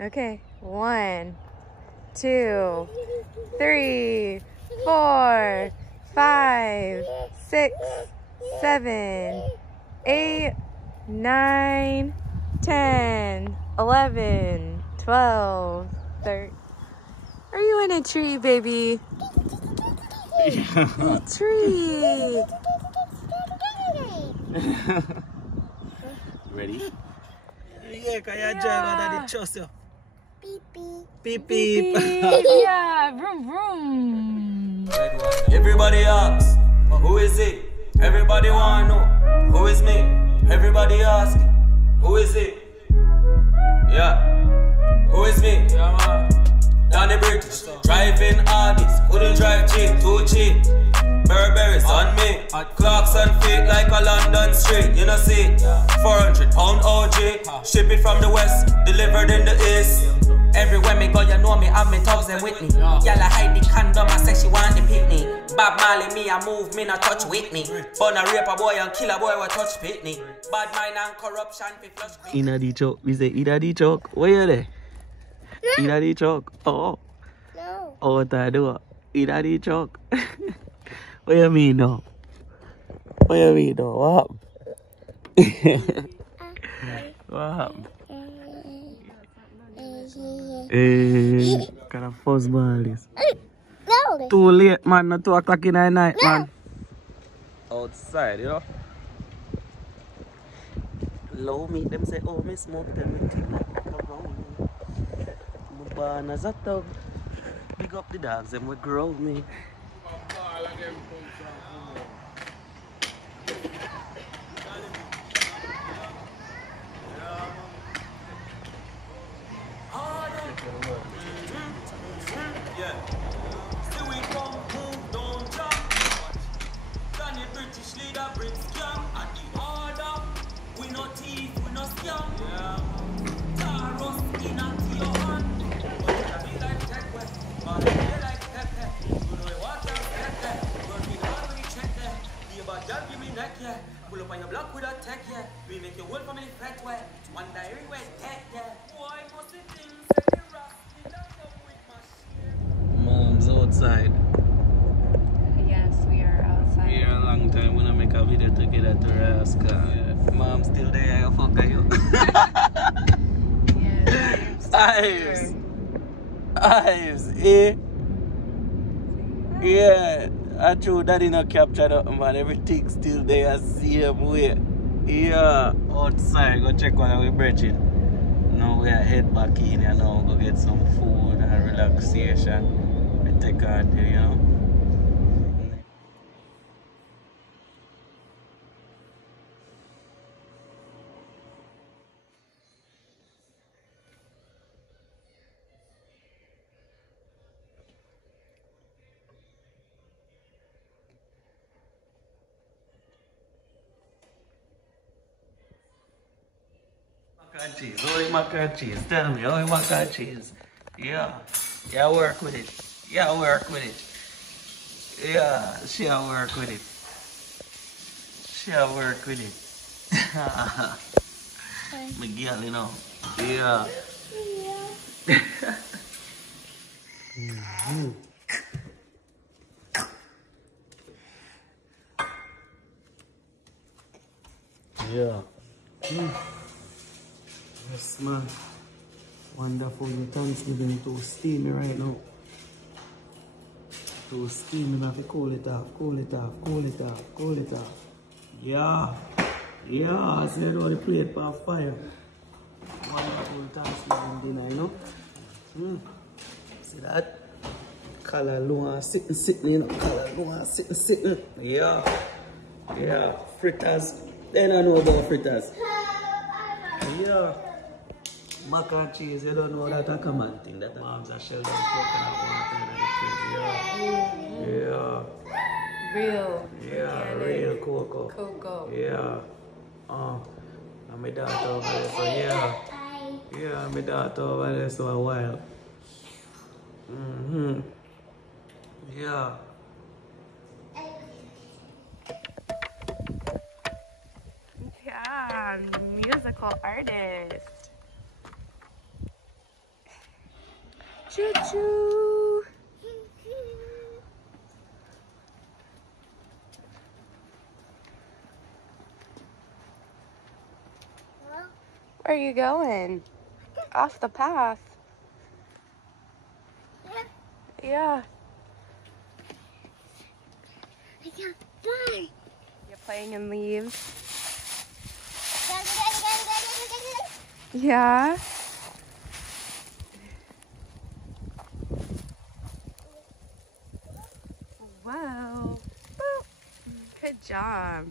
Okay. 1, 2, 3, 4, 5, 6, 7, 8, 9, 10, 11, 12, 13. Are you in a tree, baby? A tree. Ready? Yeah, cause you're driving and they trust you. Beep beep. Beep beep. Yeah, vroom vroom. Everybody asks, who is it? Everybody wanna know, who is me? Everybody ask, who is it? Yeah, who is me? Yeah, man. Down the bridge, driving artists, couldn't drive cheap, too cheap. Burberry's on me, clocks on feet like a London street, you know see. 400 pound OG, ship it from the west, delivered in the east. Everywhere me go, you know me have me thousand with me. Y'all hide the condom and say she want the picnic. Bob Marley, me a move, me not touch Whitney. But a rape a boy and kill a boy will touch Pitney. Bad mind and corruption, fi flush. Inna the choke, we say inna the choke. Where you there? Inna the choke. Oh. No. Oh, what I do? Inna the choke. What you mean now? What you mean now? What happened? What happened? Kind of fuzzball this. No. Too late, man. Not 2 o'clock in the night, man. Outside, you know. Low me, them say, oh, me smoke, tell me thing like around me. My born as a thug. Big up the dogs, them will grow me. Pull up on your block with a tech, yeah. We make your whole family fat, wet. One diary wet, tech, yeah. Boy, must be things that they rough. We don't know with my shit. Mom's outside. Yes, we are outside. We are a long time when I make a video together to Rascal. Yes. Mom still there, I fuck you. Yes. Eyes, eh? Yeah. I true daddy not capture nothing, man. Everything still there, same way. Yeah, outside, go check on our bridging. Now we are head back in and now go get some food and relaxation. We take on here, you know. Mac and cheese, how is mac and cheese? Tell me, how is mac and cheese? Yeah, yeah, work with it. Yeah, work with it. Yeah, she'll work with it. She'll work with it. My girl, you know. Yeah. Yeah. Yes, man. Wonderful. The Thanksgiving too steamy right now. Too steamy. I have to cool it off, cool it off, cool it off, cool it off. Yeah. Yeah, so you know the plate on fire. Wonderful Thanksgiving dinner, you know. See that? Callaloo sitting, you know. Callaloo sitting. Yeah. Yeah. Fritters. They don't know about fritters. Yeah. Mac and cheese, you don't know that a common thing. That mom's a shell and coconut water in the fridge. Yeah. Real. Yeah, organic real cocoa. cocoa. Yeah. And my daughter over there, so yeah. Yeah, my daughter over there, so a while. Yeah. Yeah, musical artist. Choo choo. Where are you going? Off the path. Yeah. You're playing in leaves. Yeah. Wow. Good job.